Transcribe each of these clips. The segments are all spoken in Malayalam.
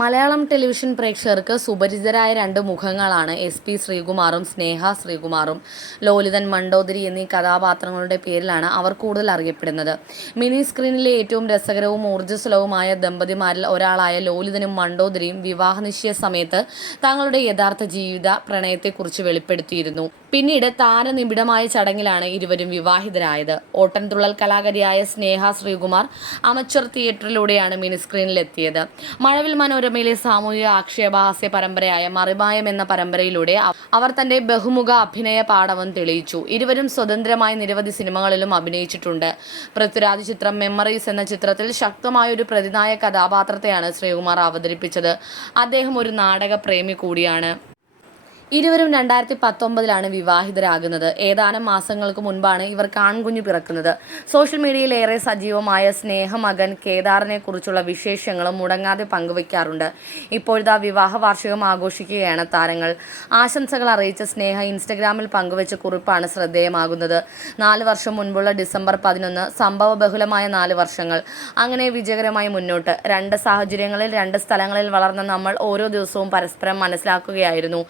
മലയാളം ടെലിവിഷൻ പ്രേക്ഷകർക്ക് സുപരിചിതരായ രണ്ട് മുഖങ്ങളാണ് SP ശ്രീകുമാറും സ്നേഹ ശ്രീകുമാറും. ലോലിതൻ, മണ്ടോദരി എന്നീ കഥാപാത്രങ്ങളുടെ പേരിലാണ് അവർ കൂടുതൽ അറിയപ്പെടുന്നത്. മിനി സ്ക്രീനിലെ ഏറ്റവും രസകരവും ഊർജ്ജസ്വലവുമായ ദമ്പതിമാരിൽ ഒരാളായ ലോലിതനും മണ്ടോദരിയും വിവാഹ നിശ്ചയ സമയത്ത് തങ്ങളുടെ യഥാർത്ഥ ജീവിത പ്രണയത്തെക്കുറിച്ച് വെളിപ്പെടുത്തിയിരുന്നു. പിന്നീട് താരനിബിഡമായ ചടങ്ങിലാണ് ഇരുവരും വിവാഹിതരായത്. ഓട്ടൻതുള്ളൽ കലാകാരിയായ സ്നേഹ ശ്രീകുമാർ അമച്വർ തിയേറ്ററിലൂടെയാണ് മിനി സ്ക്രീനിലെത്തിയത്. മഴവിൽ മനോരമയിലെ സാമൂഹിക ആക്ഷേപഹാസ്യ പരമ്പരയായ മറിമായം എന്ന പരമ്പരയിലൂടെ അവർ തന്റെ ബഹുമുഖ അഭിനയ പാടവം തെളിയിച്ചു. ഇരുവരും സ്വതന്ത്രമായി നിരവധി സിനിമകളിലും അഭിനയിച്ചിട്ടുണ്ട്. പൃഥ്വിരാജ് ചിത്രം മെമ്മറീസ് എന്ന ചിത്രത്തിൽ ശക്തമായൊരു പ്രതിനായക കഥാപാത്രത്തെയാണ് ശ്രീകുമാർ അവതരിപ്പിച്ചത്. അദ്ദേഹം ഒരു നാടക പ്രേമി കൂടിയാണ്. ഇരുവരും 2019 വിവാഹിതരാകുന്നത്. ഏതാനും മാസങ്ങൾക്ക് മുൻപാണ് ഇവർക്ക് ആൺകുഞ്ഞു പിറക്കുന്നത്. സോഷ്യൽ മീഡിയയിൽ ഏറെ സജീവമായ സ്നേഹ മകൻ കേദാറിനെ കുറിച്ചുള്ള വിശേഷങ്ങളും മുടങ്ങാതെ പങ്കുവയ്ക്കാറുണ്ട്. ഇപ്പോഴത്തെ വിവാഹ വാർഷികം ആഘോഷിക്കുകയാണ് താരങ്ങൾ. ആശംസകൾ അറിയിച്ച സ്നേഹ ഇൻസ്റ്റഗ്രാമിൽ പങ്കുവച്ച കുറിപ്പാണ് ശ്രദ്ധേയമാകുന്നത്. 4 വർഷം മുൻപുള്ള ഡിസംബർ 11 സംഭവബഹുലമായ 4 വർഷങ്ങൾ. അങ്ങനെ വിജയകരമായി മുന്നോട്ട്. 2 സാഹചര്യങ്ങളിൽ 2 സ്ഥലങ്ങളിൽ വളർന്ന നമ്മൾ ഓരോ ദിവസവും പരസ്പരം മനസ്സിലാക്കുകയായിരുന്നു.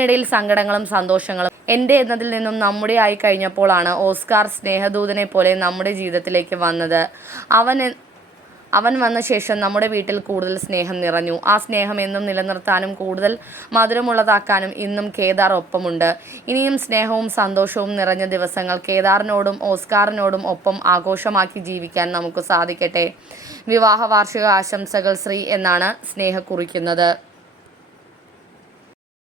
ഇതിനിടയിൽ സങ്കടങ്ങളും സന്തോഷങ്ങളും. എൻ്റെ എന്നതിൽ നിന്നും നമ്മുടെ ആയി കഴിഞ്ഞപ്പോഴാണ് ഓസ്കാർ സ്നേഹദൂതനെ പോലെ നമ്മുടെ ജീവിതത്തിലേക്ക് വന്നത്. അവൻ വന്ന ശേഷം നമ്മുടെ വീട്ടിൽ കൂടുതൽ സ്നേഹം നിറഞ്ഞു. ആ സ്നേഹം എന്നും നിലനിർത്താനും കൂടുതൽ മധുരമുള്ളതാക്കാനും ഇന്നും കേദാർ ഒപ്പമുണ്ട്. ഇനിയും സ്നേഹവും സന്തോഷവും നിറഞ്ഞ ദിവസങ്ങൾ കേദാറിനോടും ഓസ്കാറിനോടും ഒപ്പം ആഘോഷമാക്കി ജീവിക്കാൻ നമുക്ക് സാധിക്കട്ടെ. വിവാഹ വാർഷിക ആശംസകൾ ശ്രീ എന്നാണ് സ്നേഹ കുറിക്കുന്നത്.